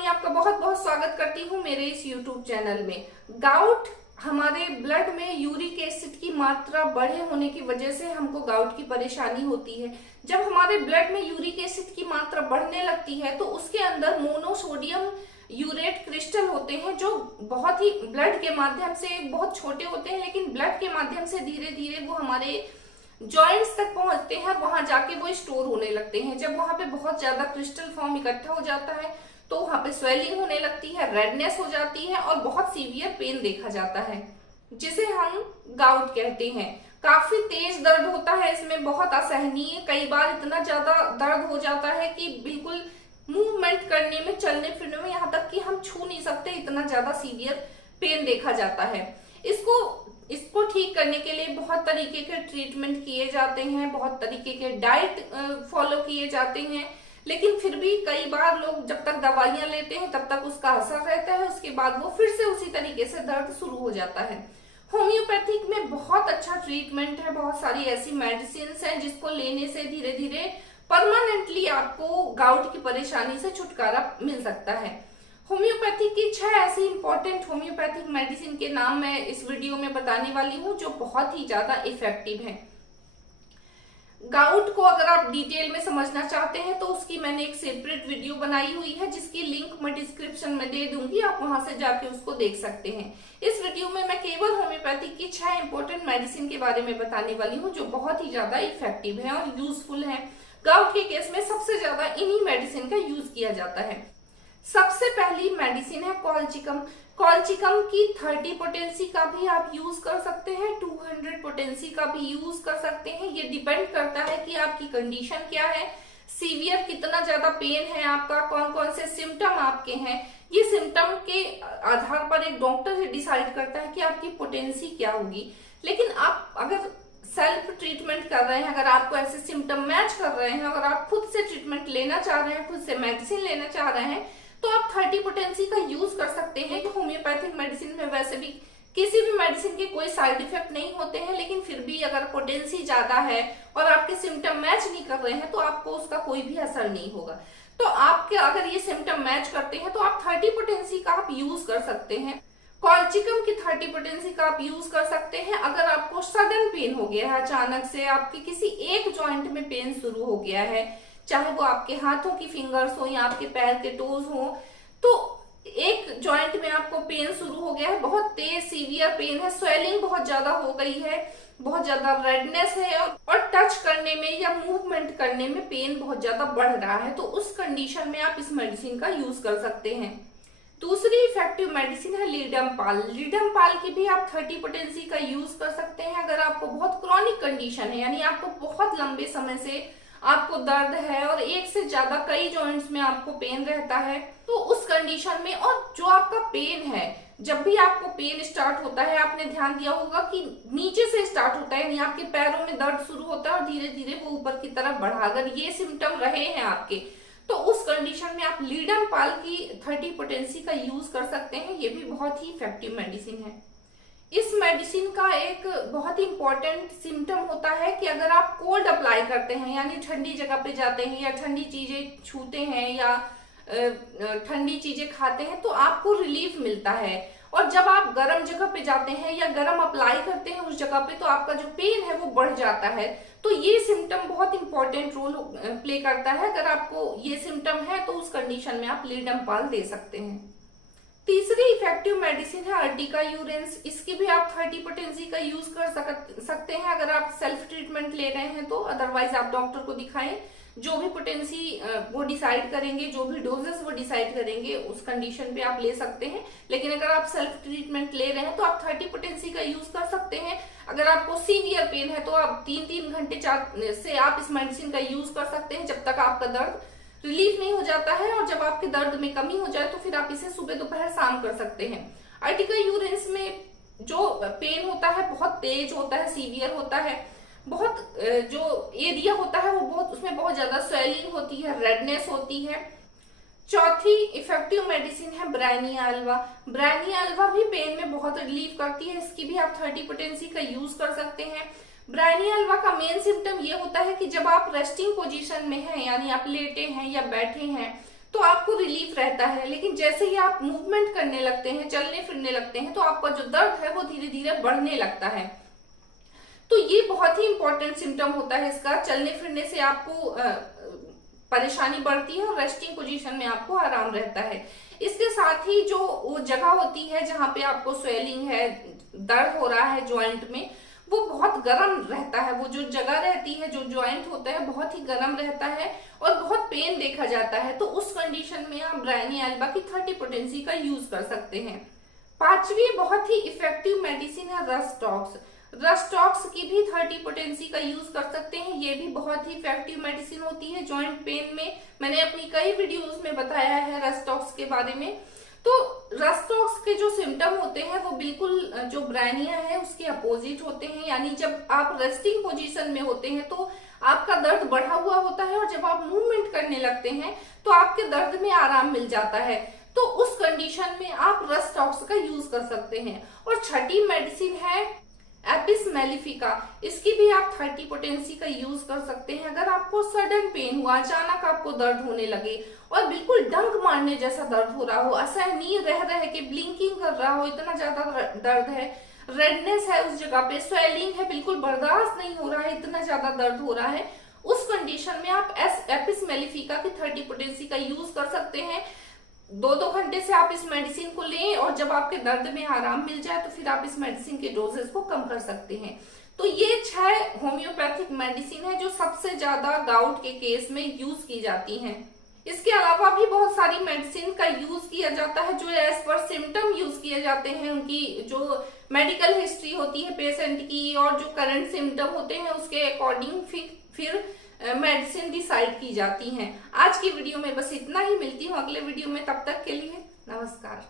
शिवानी आपका बहुत बहुत स्वागत करती हूँ मेरे इस YouTube चैनल में। गाउट हमारे ब्लड में यूरिक एसिड की मात्रा बढ़े होने की वजह से हमको गाउट की परेशानी होती है। जब हमारे ब्लड में यूरिक एसिड की मात्रा बढ़ने लगती है तो उसके अंदर मोनोसोडियम यूरेट क्रिस्टल होते हैं जो बहुत ही ब्लड के माध्यम से बहुत छोटे होते हैं, लेकिन ब्लड के माध्यम से धीरे धीरे वो हमारे जॉइंट्स तक पहुंचते हैं, वहां जाके वो स्टोर होने लगते हैं। जब वहां पे बहुत ज्यादा क्रिस्टल फॉर्म इकट्ठा हो जाता है तो वहां पे स्वेलिंग होने लगती है, रेडनेस हो जाती है और बहुत सीवियर पेन देखा जाता है, जिसे हम गाउट कहते हैं। काफी तेज दर्द होता है इसमें, बहुत असहनीय, कई बार इतना ज्यादा दर्द हो जाता है कि बिल्कुल मूवमेंट करने में, चलने फिरने में, यहाँ तक कि हम छू नहीं सकते, इतना ज्यादा सीवियर पेन देखा जाता है। इसको ठीक करने के लिए बहुत तरीके के ट्रीटमेंट किए जाते हैं, बहुत तरीके के डाइट फॉलो किए जाते हैं, लेकिन फिर भी कई बार लोग जब तक दवाइयां लेते हैं तब तक उसका असर रहता है, उसके बाद वो फिर से उसी तरीके से दर्द शुरू हो जाता है। होम्योपैथिक में बहुत अच्छा ट्रीटमेंट है, बहुत सारी ऐसी मेडिसिन हैं जिसको लेने से धीरे धीरे परमानेंटली आपको गाउट की परेशानी से छुटकारा मिल सकता है। होम्योपैथिक की 6 ऐसी इंपॉर्टेंट होम्योपैथिक मेडिसिन के नाम मैं इस वीडियो में बताने वाली हूँ जो बहुत ही ज्यादा इफेक्टिव हैं। गाउट को अगर आप डिटेल में समझना चाहते हैं तो उसकी मैंने एक सेपरेट वीडियो बनाई हुई है जिसकी लिंक मैं डिस्क्रिप्शन में दे दूंगी, आप वहां से जाके उसको देख सकते हैं। इस वीडियो में मैं केवल होम्योपैथिक की 6 इंपॉर्टेंट मेडिसिन के बारे में बताने वाली हूँ जो बहुत ही ज्यादा इफेक्टिव है और यूजफुल है। गाउट के केस में सबसे ज्यादा इन्हीं मेडिसिन का यूज किया जाता है। सबसे पहली मेडिसिन है कॉलचिकम। कॉलचिकम की 30 पोटेंसी का भी आप यूज कर सकते हैं, 200 पोटेंसी का भी यूज कर सकते हैं। ये डिपेंड करता है कि आपकी कंडीशन क्या है, सीवियर कितना ज्यादा पेन है आपका, कौन कौन से सिम्टम आपके हैं। ये सिम्टम के आधार पर एक डॉक्टर डिसाइड करता है कि आपकी पोटेंसी क्या होगी। लेकिन आप अगर सेल्फ ट्रीटमेंट कर रहे हैं, अगर आपको ऐसे सिम्टम मैच कर रहे हैं, अगर आप खुद से ट्रीटमेंट लेना चाह रहे हैं, खुद से मेडिसिन लेना चाह रहे हैं, तो आप 30 पोटेंसी का यूज कर सकते हैं। तो होम्योपैथिक मेडिसिन में वैसे भी किसी भी मेडिसिन के कोई साइड इफेक्ट नहीं होते हैं, लेकिन फिर भी अगर पोटेंसी ज्यादा है और आपके सिम्टम मैच नहीं कर रहे हैं तो आपको उसका कोई भी असर नहीं होगा। तो आपके अगर ये सिम्टम मैच करते हैं तो आप 30 पोटेंसी का आप यूज कर सकते हैं। कॉलचिकम की 30 पोटेंसी का आप यूज कर सकते हैं अगर आपको सडन पेन हो गया है, अचानक से आपके किसी एक जॉइंट में पेन शुरू हो गया है, चाहे वो आपके हाथों की फिंगर्स हो या आपके पैर के टोज हो, तो एक जॉइंट में आपको पेन शुरू हो गया है, बहुत तेज सीवियर पेन है, स्वेलिंग बहुत ज्यादा हो गई है, बहुत ज्यादा रेडनेस है और टच करने में या मूवमेंट करने में पेन बहुत ज्यादा बढ़ रहा है, तो उस कंडीशन में आप इस मेडिसिन का यूज कर सकते हैं। दूसरी इफेक्टिव मेडिसिन है लीडमपाल। लीडमपाल की भी आप 30 पोटेंसी का यूज कर सकते हैं अगर आपको बहुत क्रॉनिक कंडीशन है, यानी आपको बहुत लंबे समय से आपको दर्द है और एक से ज्यादा कई जॉइंट्स में आपको पेन रहता है, तो उस कंडीशन में, और जो आपका पेन है, जब भी आपको पेन स्टार्ट होता है, आपने ध्यान दिया होगा कि नीचे से स्टार्ट होता है, यानी आपके पैरों में दर्द शुरू होता है और धीरे धीरे वो ऊपर की तरफ बढ़ा, अगर ये सिम्टम रहे हैं आपके, तो उस कंडीशन में आप लीडमपाल की 30 पोटेंसी का यूज कर सकते हैं। ये भी बहुत ही इफेक्टिव मेडिसिन है। इस मेडिसिन का एक बहुत ही इंपॉर्टेंट सिम्टम होता है कि अगर आप कोल्ड अप्लाई करते हैं, यानी ठंडी जगह पे जाते हैं या ठंडी चीजें छूते हैं या ठंडी चीजें खाते हैं तो आपको रिलीफ मिलता है, और जब आप गर्म जगह पे जाते हैं या गर्म अप्लाई करते हैं उस जगह पे तो आपका जो पेन है वो बढ़ जाता है। तो ये सिम्टम बहुत इंपॉर्टेंट रोल प्ले करता है। अगर आपको ये सिम्टम है तो उस कंडीशन में आप लीडमपाल दे सकते हैं। तीसरी इफेक्टिव मेडिसिन है अर्टिका यूरेंस। इसकी भी आप 30 पोटेंसी का यूज कर सकते हैं अगर आप सेल्फ ट्रीटमेंट ले रहे हैं तो, अदरवाइज आप डॉक्टर को दिखाएं। जो भी पोटेंसी वो डिसाइड करेंगे, जो भी डोजेस वो डिसाइड करेंगे, उस कंडीशन पे आप ले सकते हैं। लेकिन अगर आप सेल्फ ट्रीटमेंट ले रहे हैं तो आप 30 पोटेंसी का यूज कर सकते हैं। अगर आपको सीवियर पेन है तो आप 3-3 घंटे से आप इस मेडिसिन का यूज कर सकते हैं जब तक आपका दर्द रिलीफ नहीं हो जाता है, और जब आपके दर्द में कमी हो जाए तो फिर आप इसे सुबह दोपहर शाम कर सकते हैं। अर्टिका यूरेंस में जो पेन होता है बहुत तेज होता है, सीवियर होता है, बहुत जो एरिया होता है वो बहुत, उसमें बहुत ज्यादा स्वेलिंग होती है, रेडनेस होती है। चौथी इफेक्टिव मेडिसिन है ब्रानियाल्वा। ब्रानियाल्वा भी पेन में बहुत रिलीफ करती है, इसकी भी आप 30 पोटेंसी का यूज कर सकते हैं। ब्रानियाल्वा का मेन सिम्टम ये होता है कि जब आप रेस्टिंग पोजीशन में हैं, यानी आप लेटे हैं या बैठे हैं, तो आपको रिलीफ रहता है। लेकिन जैसे ही आप मूवमेंट करने लगते हैं, चलने फिरने लगते हैं, तो आपका जो दर्द है वो धीरे धीरे बढ़ने लगता है। तो ये बहुत ही इंपॉर्टेंट सिम्टम होता है इसका। चलने फिरने से आपको परेशानी बढ़ती है और रेस्टिंग पोजीशन में आपको आराम रहता है। इसके साथ ही जो वो जगह होती है जहाँ पे आपको स्वेलिंग है, दर्द हो रहा है जॉइंट में, वो बहुत गर्म रहता है। वो जो जगह रहती है, जो जॉइंट होता है, बहुत ही गर्म रहता है और बहुत पेन देखा जाता है। तो उस कंडीशन में आप ब्रायनी एल्बा की 30 पोटेंसी का यूज कर सकते हैं। पांचवी बहुत ही इफेक्टिव मेडिसिन है रस्टॉक्स। रस्टॉक्स की भी 30 पोटेंसी का यूज कर सकते हैं। ये भी बहुत ही इफेक्टिव मेडिसिन होती है जॉइंट पेन में। मैंने अपनी कई वीडियोस में बताया है रस्टॉक्स के बारे में। तो रस्टॉक्स के जो सिम्टम होते हैं वो बिल्कुल जो ब्रायनिया है उसके अपोजिट होते हैं। यानी जब आप रेस्टिंग पोजीशन में होते हैं तो आपका दर्द बढ़ा हुआ होता है, और जब आप मूवमेंट करने लगते हैं तो आपके दर्द में आराम मिल जाता है। तो उस कंडीशन में आप रस्टॉक्स का यूज कर सकते हैं। और छठी मेडिसिन है एपिस मेलिफिका। इसकी भी आप 30 पोटेंसी का यूज कर सकते हैं। अगर आपको सडन पेन हुआ, अचानक आपको दर्द होने लगे और बिल्कुल डंक मारने जैसा दर्द हो रहा हो, असहनीय रह रहे के ब्लिंकिंग कर रहा हो, इतना ज्यादा दर्द है, रेडनेस है उस जगह पे, स्वेलिंग है, बिल्कुल बर्दाश्त नहीं हो रहा है, इतना ज्यादा दर्द हो रहा है, उस कंडीशन में आप एपिस मेलिफिका की 30 पोटेंसी का यूज कर सकते हैं। 2-2 घंटे से आप इस मेडिसिन को लें और जब आपके दर्द में आराम मिल जाए तो फिर आप इस मेडिसिन के डोजेस को कम कर सकते हैं। तो ये 6 होम्योपैथिक मेडिसिन है जो सबसे ज्यादा गाउट के केस में यूज की जाती हैं। इसके अलावा भी बहुत सारी मेडिसिन का यूज किया जाता है जो एज पर सिम्टम यूज किए जाते हैं। उनकी जो मेडिकल हिस्ट्री होती है पेशेंट की और जो करंट सिम्टम होते हैं उसके अकॉर्डिंग फिर मेडिसिन डिसाइड की जाती हैं। आज की वीडियो में बस इतना ही। मिलती हूँ अगले वीडियो में, तब तक के लिए नमस्कार।